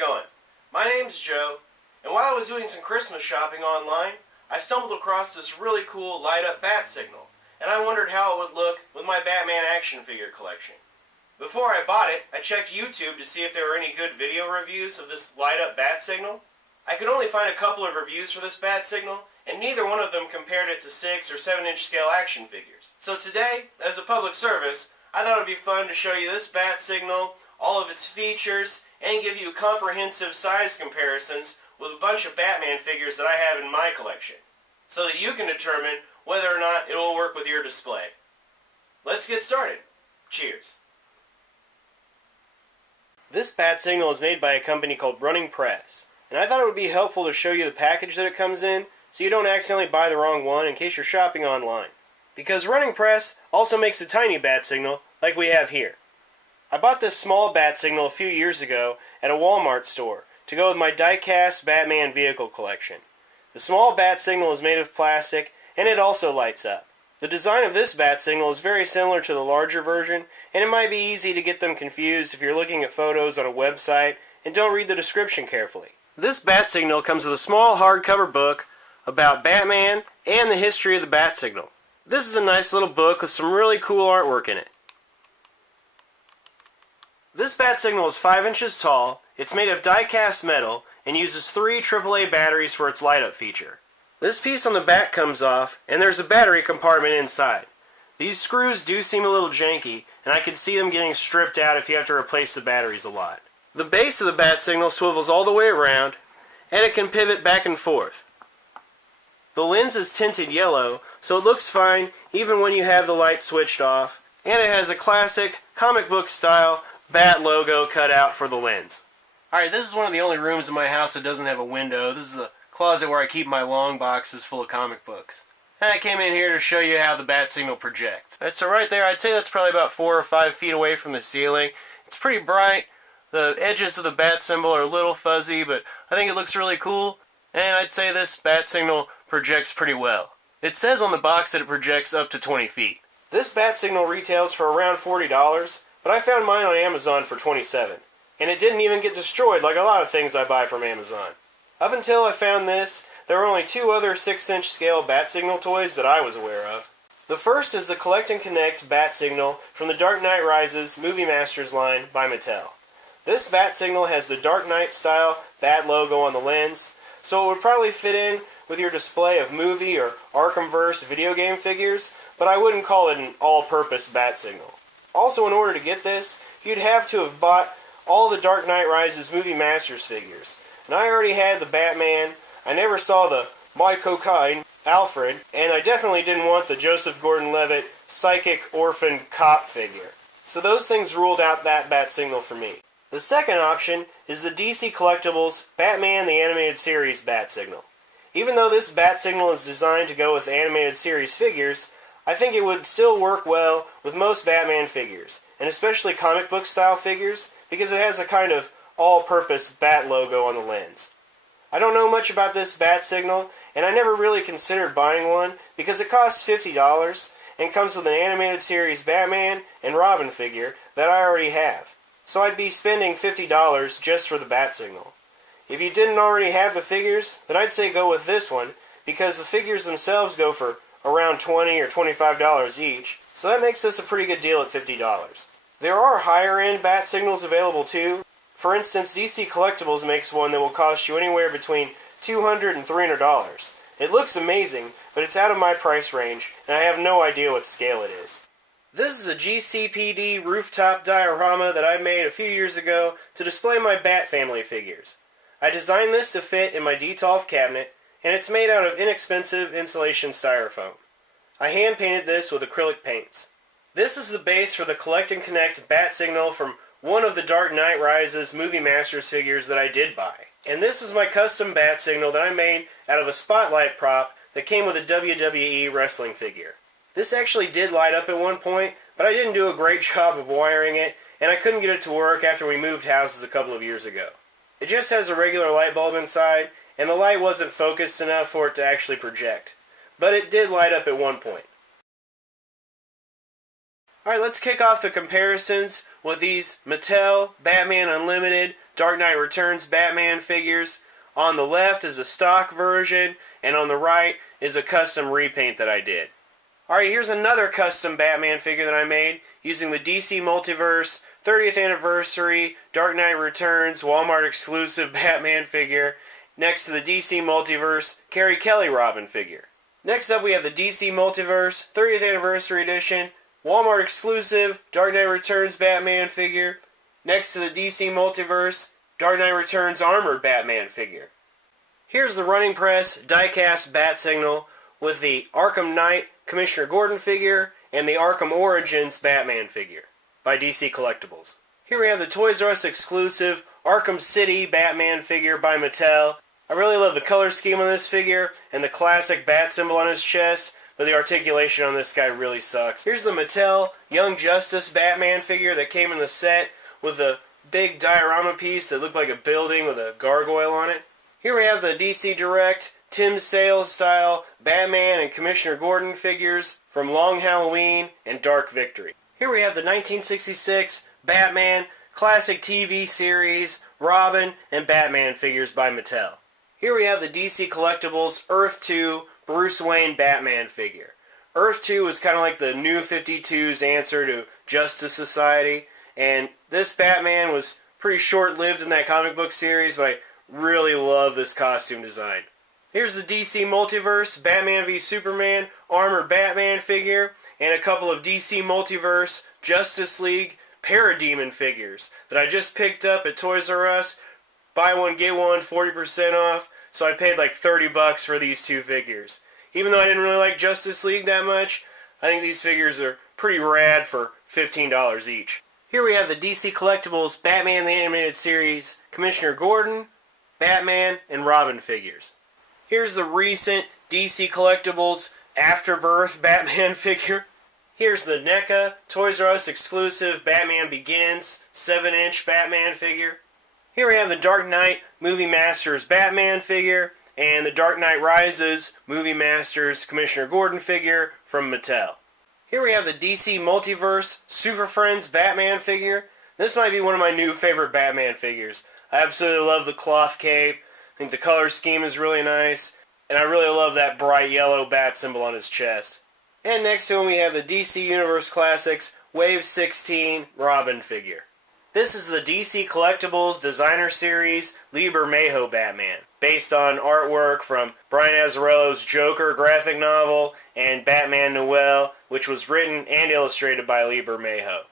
going? My name's Joe, and while I was doing some Christmas shopping online, I stumbled across this really cool light-up bat signal, and I wondered how it would look with my Batman action figure collection. Before I bought it, I checked YouTube to see if there were any good video reviews of this light-up bat signal. I could only find a couple of reviews for this bat signal, and neither one of them compared it to 6 or 7-inch scale action figures. So today, as a public service, I thought it would be fun to show you this bat signal, all of its features, and give you comprehensive size comparisons with a bunch of Batman figures that I have in my collection, so that you can determine whether or not it will work with your display. Let's get started. Cheers. This bat signal is made by a company called Running Press, and I thought it would be helpful to show you the package that it comes in, so you don't accidentally buy the wrong one in case you're shopping online. Because Running Press also makes a tiny bat signal like we have here. I bought this small bat signal a few years ago at a Walmart store to go with my die-cast Batman vehicle collection. The small bat signal is made of plastic, and it also lights up. The design of this bat signal is very similar to the larger version, and it might be easy to get them confused if you're looking at photos on a website and don't read the description carefully. This bat signal comes with a small hardcover book about Batman and the history of the bat signal. This is a nice little book with some really cool artwork in it. This bat signal is 5 inches tall, it's made of die-cast metal, and uses 3 AAA batteries for its light-up feature. This piece on the back comes off, and there's a battery compartment inside. These screws do seem a little janky, and I can see them getting stripped out if you have to replace the batteries a lot. The base of the bat signal swivels all the way around, and it can pivot back and forth. The lens is tinted yellow, so it looks fine even when you have the light switched off, and it has a classic comic book style bat logo cut out for the lens. Alright, this is one of the only rooms in my house that doesn't have a window. This is a closet where I keep my long boxes full of comic books. And I came in here to show you how the bat signal projects. So right there, I'd say that's probably about 4 or 5 feet away from the ceiling. It's pretty bright. The edges of the bat symbol are a little fuzzy, but I think it looks really cool. And I'd say this bat signal projects pretty well. It says on the box that it projects up to 20 feet. This bat signal retails for around $40, but I found mine on Amazon for $27. And it didn't even get destroyed like a lot of things I buy from Amazon. Up until I found this, there were only 2 other 6-inch scale bat signal toys that I was aware of. The first is the Collect and Connect bat signal from the Dark Knight Rises Movie Masters line by Mattel. This bat signal has the Dark Knight style bat logo on the lens, so it would probably fit in with your display of movie or Arkhamverse video game figures, but I wouldn't call it an all-purpose bat signal. Also, in order to get this, you'd have to have bought all the Dark Knight Rises Movie Masters figures. And I already had the Batman, I never saw the Michael Caine, Alfred, and I definitely didn't want the Joseph Gordon-Levitt psychic orphan cop figure. So those things ruled out that bat signal for me. The second option is the DC Collectibles Batman the Animated Series bat signal. Even though this bat signal is designed to go with animated series figures, I think it would still work well with most Batman figures, and especially comic book style figures, because it has a kind of all-purpose bat logo on the lens. I don't know much about this bat signal, and I never really considered buying one because it costs $50 and comes with an animated series Batman and Robin figure that I already have. So I'd be spending $50 just for the bat signal. If you didn't already have the figures, then I'd say go with this one, because the figures themselves go for around $20 or $25 each, so that makes this a pretty good deal at $50. There are higher-end bat signals available too. For instance, DC Collectibles makes one that will cost you anywhere between $200 and $300. It looks amazing, but it's out of my price range, and I have no idea what scale it is. This is a GCPD rooftop diorama that I made a few years ago to display my Bat family figures. I designed this to fit in my Detolf cabinet, and it's made out of inexpensive insulation styrofoam. I hand-painted this with acrylic paints. This is the base for the Collect and Connect bat signal from one of the Dark Knight Rises Movie Masters figures that I did buy. And this is my custom bat signal that I made out of a spotlight prop that came with a WWE wrestling figure. This actually did light up at one point, but I didn't do a great job of wiring it, and I couldn't get it to work after we moved houses a couple of years ago. It just has a regular light bulb inside, and the light wasn't focused enough for it to actually project. But it did light up at one point. Alright, let's kick off the comparisons with these Mattel Batman Unlimited Dark Knight Returns Batman figures. On the left is a stock version, and on the right is a custom repaint that I did. Alright, here's another custom Batman figure that I made using the DC Multiverse 30th Anniversary Dark Knight Returns Walmart exclusive Batman figure next to the DC Multiverse Carrie Kelly Robin figure. Next up we have the DC Multiverse 30th Anniversary Edition Walmart exclusive Dark Knight Returns Batman figure next to the DC Multiverse Dark Knight Returns Armored Batman figure. Here's the running press die-cast bat signal with the Arkham Knight Commissioner Gordon figure and the Arkham Origins Batman figure by DC Collectibles. Here we have the Toys R Us exclusive Arkham City Batman figure by Mattel. I really love the color scheme on this figure and the classic bat symbol on his chest, but the articulation on this guy really sucks. Here's the Mattel Young Justice Batman figure that came in the set with the big diorama piece that looked like a building with a gargoyle on it. Here we have the DC Direct Tim Sales style Batman and Commissioner Gordon figures from Long Halloween and Dark Victory. Here we have the 1966 Batman Classic TV Series Robin and Batman figures by Mattel. Here we have the DC Collectibles Earth 2 Bruce Wayne Batman figure. Earth 2 is kind of like the New 52's answer to Justice Society, and this Batman was pretty short-lived in that comic book series, but I really love this costume design. Here's the DC Multiverse Batman v Superman Armored Batman figure and a couple of DC Multiverse Justice League Parademon figures that I just picked up at Toys R Us. Buy one, get one, 40% off. So I paid like $30 for these two figures. Even though I didn't really like Justice League that much, I think these figures are pretty rad for $15 each. Here we have the DC Collectibles Batman the Animated Series Commissioner Gordon, Batman, and Robin figures. Here's the recent DC Collectibles Afterbirth Batman figure. Here's the NECA Toys R Us exclusive Batman Begins 7-inch Batman figure. Here we have the Dark Knight Movie Masters Batman figure and the Dark Knight Rises Movie Masters Commissioner Gordon figure from Mattel. Here we have the DC Multiverse Super Friends Batman figure. This might be one of my new favorite Batman figures. I absolutely love the cloth cape. I think the color scheme is really nice. And I really love that bright yellow bat symbol on his chest. And next to him we have the DC Universe Classics Wave 16 Robin figure. This is the DC Collectibles Designer Series Liber Mayhem Batman, based on artwork from Brian Azzarello's Joker graphic novel and Batman Noel, which was written and illustrated by Liber Mayhem.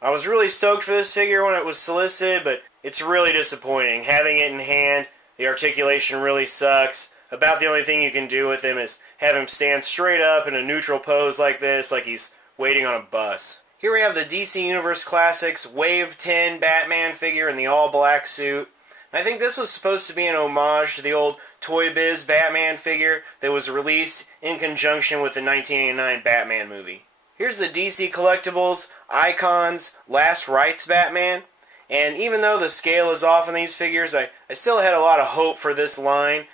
I was really stoked for this figure when it was solicited, but it's really disappointing. Having it in hand, the articulation really sucks. About the only thing you can do with him is have him stand straight up in a neutral pose like this, like he's waiting on a bus. Here we have the DC Universe Classics Wave 10 Batman figure in the all-black suit. I think this was supposed to be an homage to the old Toy Biz Batman figure that was released in conjunction with the 1989 Batman movie. Here's the DC Collectibles Icons Last Rites Batman. And even though the scale is off on these figures, I still had a lot of hope for this line.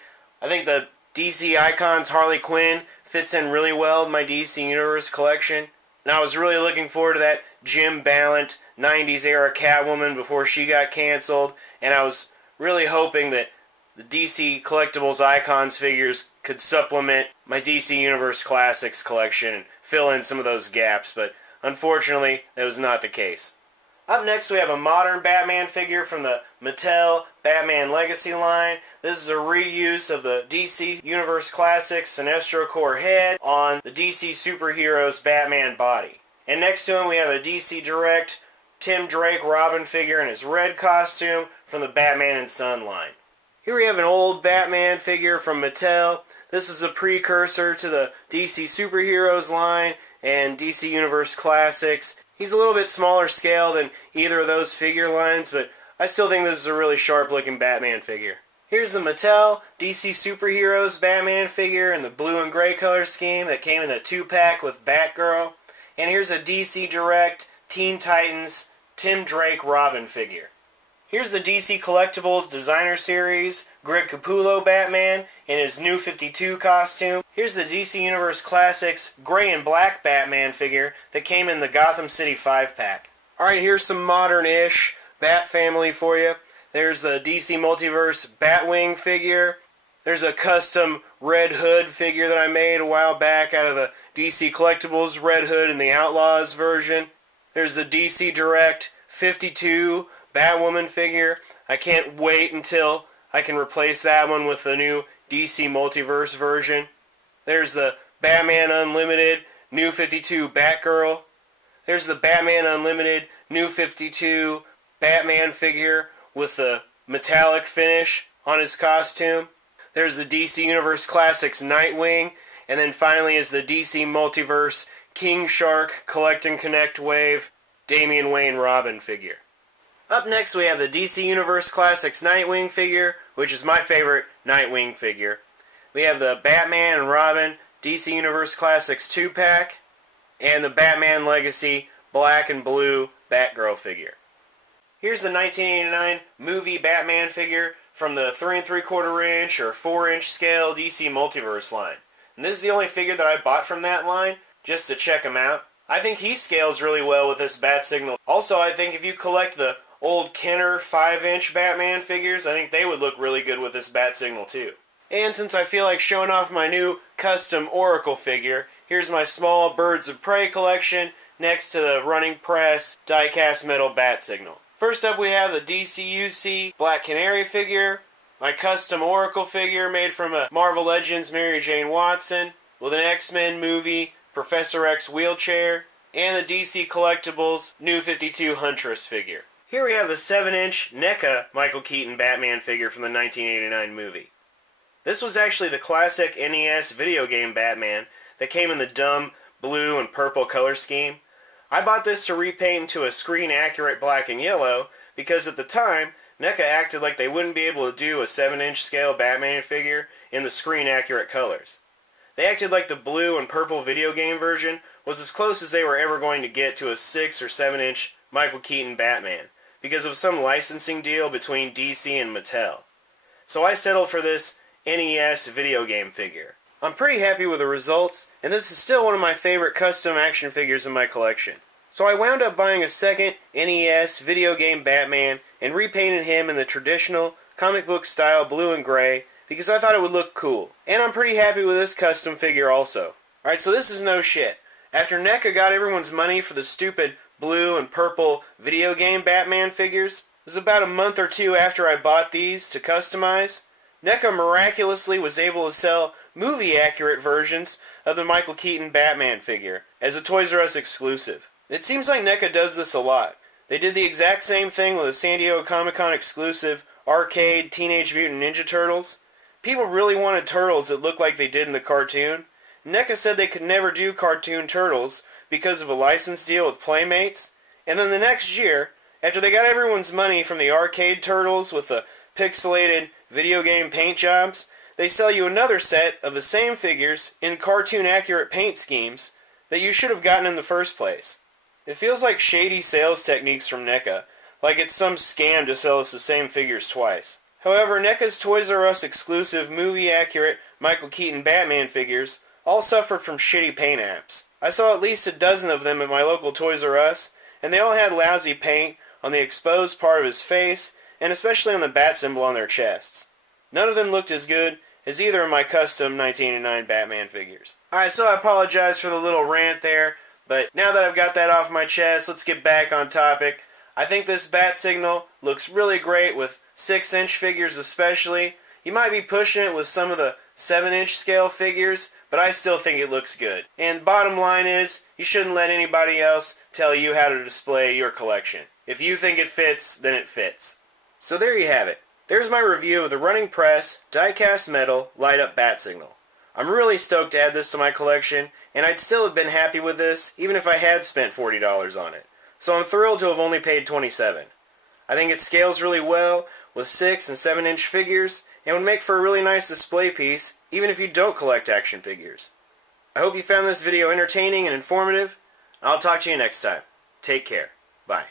I think the DC Icons Harley Quinn fits in really well with my DC Universe collection. And I was really looking forward to that Jim Ballant 90s era Catwoman before she got canceled. And I was really hoping that the DC Collectibles Icons figures could supplement my DC Universe Classics collection and fill in some of those gaps. But unfortunately, that was not the case. Up next we have a modern Batman figure from the Mattel Batman Legacy line. This is a reuse of the DC Universe Classics Sinestro Corps head on the DC Superheroes Batman body. And next to him we have a DC Direct Tim Drake Robin figure in his red costume from the Batman and Son line. Here we have an old Batman figure from Mattel. This is a precursor to the DC Superheroes line and DC Universe Classics. He's a little bit smaller scale than either of those figure lines, but I still think this is a really sharp-looking Batman figure. Here's the Mattel DC Superheroes Batman figure in the blue and gray color scheme that came in a 2-pack with Batgirl. And here's a DC Direct Teen Titans Tim Drake Robin figure. Here's the DC Collectibles Designer Series Greg Capullo Batman in his New 52 costume. Here's the DC Universe Classics Gray and Black Batman figure that came in the Gotham City 5-pack. Alright, here's some modern-ish Bat family for you. There's the DC Multiverse Batwing figure. There's a custom Red Hood figure that I made a while back out of the DC Collectibles Red Hood in the Outlaws version. There's the DC Direct 52 Batwoman figure. I can't wait until I can replace that one with the new DC Multiverse version. There's the Batman Unlimited New 52 Batgirl. There's the Batman Unlimited New 52 Batman figure with the metallic finish on his costume. There's the DC Universe Classics Nightwing. And then finally is the DC Multiverse King Shark Collect and Connect Wave Damian Wayne Robin figure. Up next we have the DC Universe Classics Nightwing figure, which is my favorite Nightwing figure. We have the Batman and Robin DC Universe Classics 2-pack, and the Batman Legacy Black and Blue Batgirl figure. Here's the 1989 movie Batman figure from the 3 3/4 inch or 4 inch scale DC Multiverse line. And this is the only figure that I bought from that line, just to check him out. I think he scales really well with this bat signal. Also, I think if you collect the old Kenner 5 inch Batman figures, I think they would look really good with this bat signal too. And since I feel like showing off my new custom Oracle figure, here's my small Birds of Prey collection next to the running press die-cast metal bat signal. First up we have the DCUC Black Canary figure, my custom Oracle figure made from a Marvel Legends Mary Jane Watson, with an X-Men movie Professor X wheelchair, and the DC Collectibles New 52 Huntress figure. Here we have the 7 inch Neca Michael Keaton Batman figure from the 1989 movie. This was actually the classic NES video game Batman that came in the dumb blue and purple color scheme. I bought this to repaint into a screen-accurate black and yellow because at the time, NECA acted like they wouldn't be able to do a 7 inch scale Batman figure in the screen-accurate colors. They acted like the blue and purple video game version was as close as they were ever going to get to a 6 or 7 inch Michael Keaton Batman because of some licensing deal between DC and Mattel. So I settled for this NES video game figure. I'm pretty happy with the results, and this is still one of my favorite custom action figures in my collection. So I wound up buying a second NES video game Batman and repainted him in the traditional comic book style blue and gray because I thought it would look cool. And I'm pretty happy with this custom figure also. Alright, so this is no shit. After NECA got everyone's money for the stupid blue and purple video game Batman figures, it was about a month or two after I bought these to customize, NECA miraculously was able to sell movie-accurate versions of the Michael Keaton Batman figure as a Toys R Us exclusive. It seems like NECA does this a lot. They did the exact same thing with the San Diego Comic-Con exclusive arcade Teenage Mutant Ninja Turtles. People really wanted turtles that looked like they did in the cartoon. NECA said they could never do cartoon turtles because of a license deal with Playmates. And then the next year, after they got everyone's money from the arcade turtles with the pixelated video game paint jobs, they sell you another set of the same figures in cartoon-accurate paint schemes that you should have gotten in the first place. It feels like shady sales techniques from NECA, like it's some scam to sell us the same figures twice. However, NECA's Toys R Us exclusive movie-accurate Michael Keaton Batman figures all suffered from shitty paint apps. I saw at least a dozen of them at my local Toys R Us, and they all had lousy paint on the exposed part of his face, and especially on the bat symbol on their chests. None of them looked as good as either of my custom 1989 Batman figures. Alright, so I apologize for the little rant there, but now that I've got that off my chest, let's get back on topic. I think this bat signal looks really great with 6 inch figures especially. You might be pushing it with some of the 7 inch scale figures, but I still think it looks good. And bottom line is, you shouldn't let anybody else tell you how to display your collection. If you think it fits, then it fits. So there you have it. There's my review of the running press, die-cast metal, light-up bat signal. I'm really stoked to add this to my collection, and I'd still have been happy with this even if I had spent $40 on it. So I'm thrilled to have only paid $27. I think it scales really well with 6 and 7 inch figures and would make for a really nice display piece even if you don't collect action figures. I hope you found this video entertaining and informative. I'll talk to you next time. Take care. Bye.